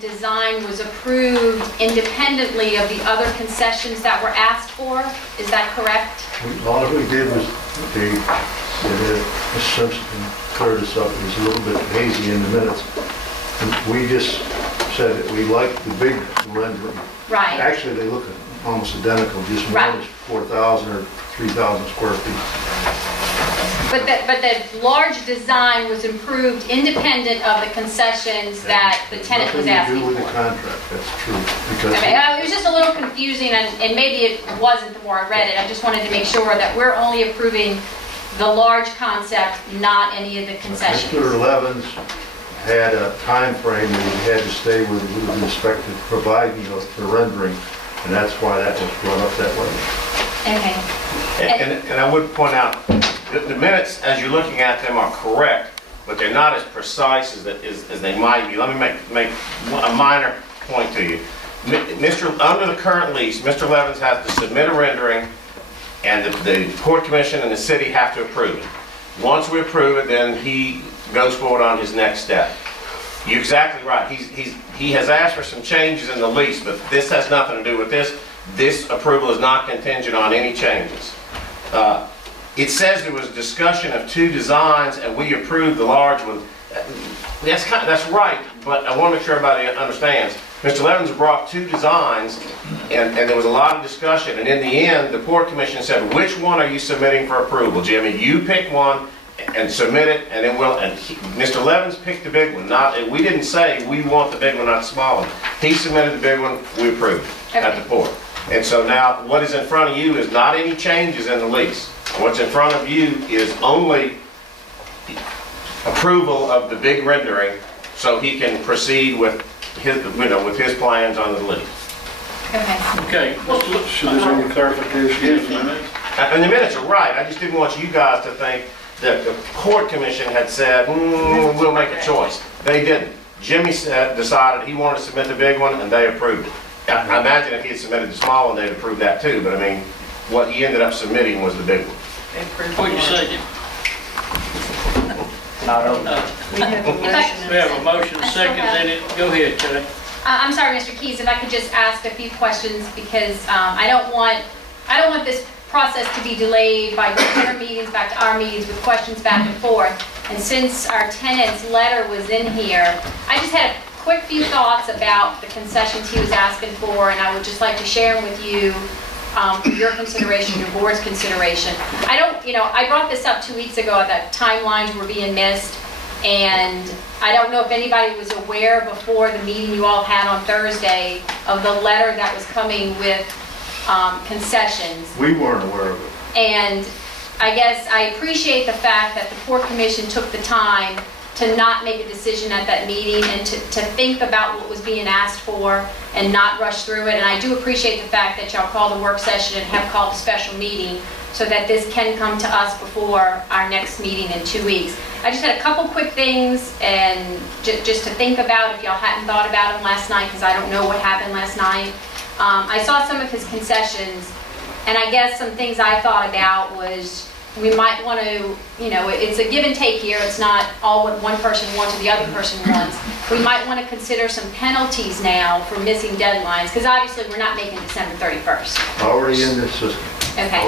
Design was approved independently of the other concessions that were asked for. Is that correct? All we did was Ms. Simpson cleared us up. It was a little bit hazy in the minutes. And we just said that we liked the big rendering. Right. Actually, they look almost identical. Just one is 4,000 or 3,000 square feet. But the large design was approved independent of the concessions that the tenant was asking for. Nothing to do with the contract, that's true. Because it was just a little confusing, and maybe it wasn't the more I read it. I just wanted to make sure that we're only approving the large concept, not any of the concessions. Mr. Levens had a time frame that he had to stay with the inspector to provide the rendering, and that's why that was brought up that way. Okay. And I would point out, the minutes, as you're looking at them, are correct, but they're not as precise as they might be. Let me make a minor point to you. Under the current lease, Mr. Levens has to submit a rendering, and the Port Commission and the city have to approve it. Once we approve it, then he goes forward on his next step. You're exactly right. He has asked for some changes in the lease, but this has nothing to do with this. This approval is not contingent on any changes. It says there was discussion of two designs and we approved the large one. That's right, but I want to make sure everybody understands. Mr. Levens brought two designs and there was a lot of discussion, and in the end the Port Commission said, which one are you submitting for approval, Jimmy? You pick one and submit it, and then Mr. Levens picked the big one. We didn't say we want the big one, not the small one. He submitted the big one, we approved it at the port. And so now what is in front of you is not any changes in the lease. What's in front of you is only approval of the big rendering so he can proceed with his plans under the lease. Okay. Okay. Should there be any clarification in the minutes? And the minutes are right. I just didn't want you guys to think that the Port Commission had said, we'll make a choice. They didn't. Jimmy decided he wanted to submit the big one, and they approved it. I imagine if he had submitted the small one, they'd approve that too, but I mean, what he ended up submitting was the big one. What do you say, Jim? I don't know. We have a motion, a second, then go ahead, Kelly. I'm sorry, Mr. Keys, if I could just ask a few questions, because I don't want this process to be delayed by their meetings back to our meetings with questions back and forth. And since our tenant's letter was in here, I just had a quick few thoughts about the concessions he was asking for, and I would just like to share them with you for your consideration, your board's consideration. I brought this up 2 weeks ago that timelines were being missed, and I don't know if anybody was aware before the meeting you all had on Thursday of the letter that was coming with concessions. We weren't aware of it. And I guess I appreciate the fact that the Port Commission took the time to not make a decision at that meeting and to think about what was being asked for and not rush through it. And I do appreciate the fact that y'all called a work session and have called a special meeting so that this can come to us before our next meeting in 2 weeks. I just had a couple quick things and just to think about if y'all hadn't thought about them last night, because I don't know what happened last night. I saw some of his concessions, and I guess some things I thought about was we might want to, it's a give and take here. It's not all what one person wants or the other person wants. We might want to consider some penalties now for missing deadlines, because obviously we're not making December 31st. Already in the system. Okay.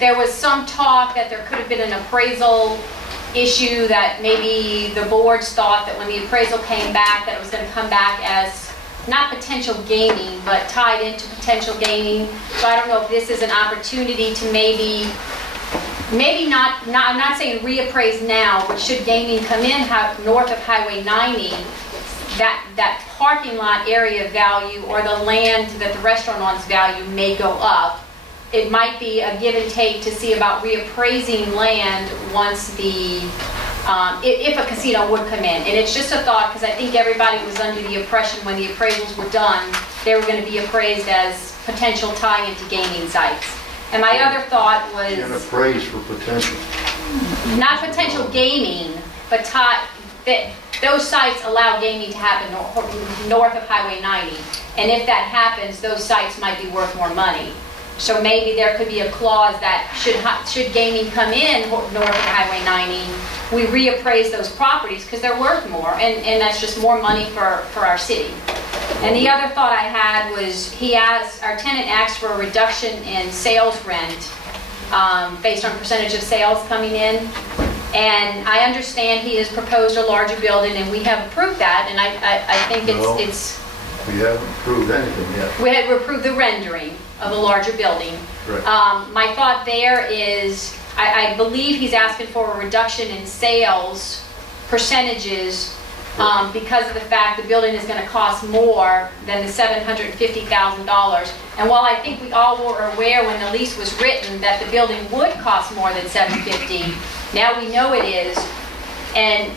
There was some talk that there could have been an appraisal issue that maybe the boards thought that when the appraisal came back that it was going to come back as not potential gaming, but tied into potential gaming. So I don't know if this is an opportunity to maybe not, I'm not saying reappraise now, but should gaming come in north of Highway 90, that parking lot area value or the land that the restaurant owns value may go up. It might be a give and take to see about reappraising land once if a casino would come in. And it's just a thought, because I think everybody was under the impression when the appraisals were done, they were going to be appraised as potential tie into gaming sites. And my other thought was... And appraised for potential. Not potential gaming, but those sites allow gaming to happen north of Highway 90. And if that happens, those sites might be worth more money. So maybe there could be a clause that should gaming come in north of Highway 90, we reappraise those properties because they're worth more, and that's just more money for our city. And the other thought I had was our tenant asked for a reduction in sales rent based on percentage of sales coming in. And I understand he has proposed a larger building, and we have approved that, and I think No. it's We haven't approved anything yet. we had approved the rendering of a larger building. Correct. My thought there is, I believe he's asking for a reduction in sales percentages because of the fact the building is going to cost more than the $750,000. And while I think we all were aware when the lease was written that the building would cost more than $750,000, now we know it is. And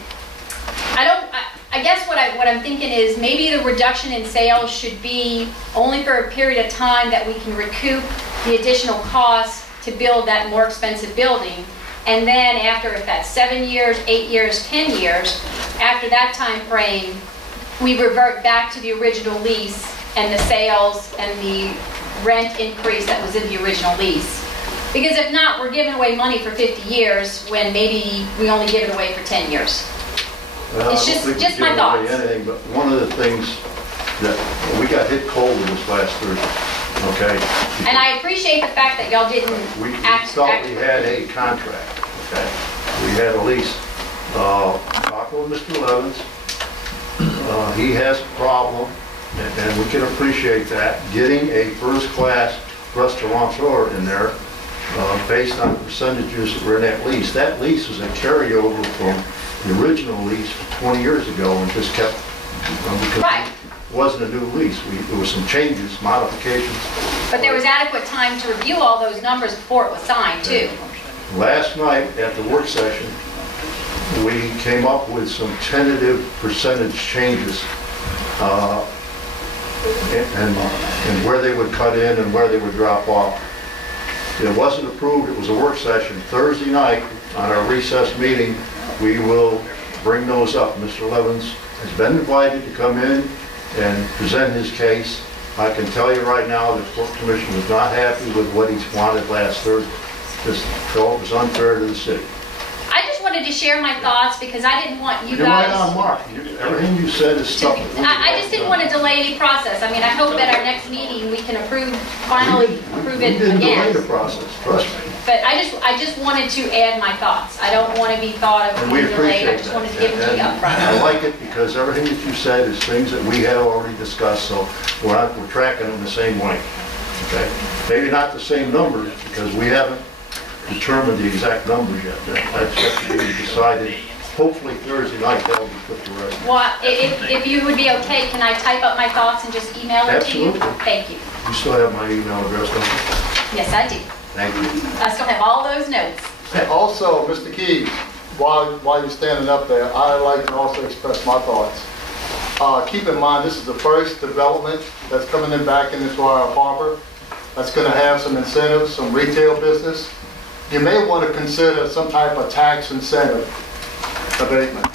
I guess what I'm thinking is maybe the reduction in sales should be only for a period of time that we can recoup the additional costs to build that more expensive building. And then after, if that's 7 years, 8 years, 10 years, after that time frame, we revert back to the original lease and the sales and the rent increase that was in the original lease. Because if not, we're giving away money for 50 years when maybe we only give it away for 10 years. Well, It's I don't think just we're my giving away thoughts. anything, but one of the things that, we got hit cold with this last Thursday, okay? And I appreciate the fact that y'all didn't We act. thought we had a contract, okay? We had a lease. Talk with Mr. Levins. He has a problem, and we can appreciate that, getting a first-class restaurateur in there based on the percentages that were in that lease. That lease was a carryover from the original lease 20 years ago and just kept, because Right. it wasn't a new lease. There were some changes, modifications. But there was adequate time to review all those numbers before it was signed, too. Last night at the work session, we came up with some tentative percentage changes and where they would cut in and where they would drop off. It wasn't approved, it was a work session. Thursday night, on our recess meeting, we will bring those up. Mr. Levins has been invited to come in and present his case. I can tell you right now, the Court Commission was not happy with what he wanted last Thursday. Just felt it was unfair to the city. I just wanted to share my thoughts because I didn't want you You're right guys. on mark. Everything you said is stuff. I just didn't want to delay any process. I mean, I hope at our next meeting we can finally approve We it didn't delay the again. process, trust me. But I just wanted to add my thoughts. I don't want to be thought of And we being delayed. I appreciate just that. wanted to give it to you And up front. I like it because everything that you said is things that we have already discussed, so we're tracking them the same way. Okay? Maybe not the same numbers because we haven't determined the exact numbers yet. That's yet to be decided. Hopefully Thursday night that'll be put to rest. Well, if you would be okay, can I type up my thoughts and just email it to you? Absolutely. Thank you. You still have my email address, don't you? Yes, I do. Thank you. I still have all those notes. Also, Mr. Keys, while you're standing up there, I'd like to also express my thoughts. Keep in mind, this is the first development that's coming in back in this Royal Harbor that's going to have some incentives, some retail business. You may want to consider some type of tax incentive abatement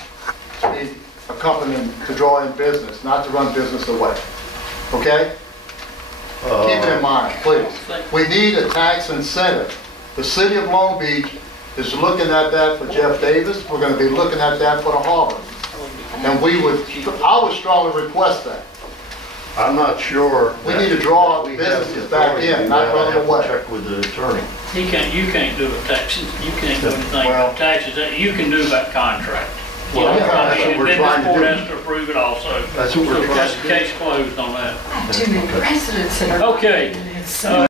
to be accompanying to draw in business, not to run business away. Okay? Keep it in mind, please. We need a tax incentive. The city of Long Beach is looking at that for Jeff Davis. We're going to be looking at that for the harbor. And I would strongly request that. I'm not sure. We need to draw we have the businesses back authority to do in, not that. run I have away. to check with the attorney. You can't do a taxes, you can't do anything Well- about taxes, you can do about contract. Well, You know, that's I mean, what we're and trying to then do. this board has to approve it also. That's what we're So trying that's to the do. case closed on that. Too many precedents that are. Okay. It's so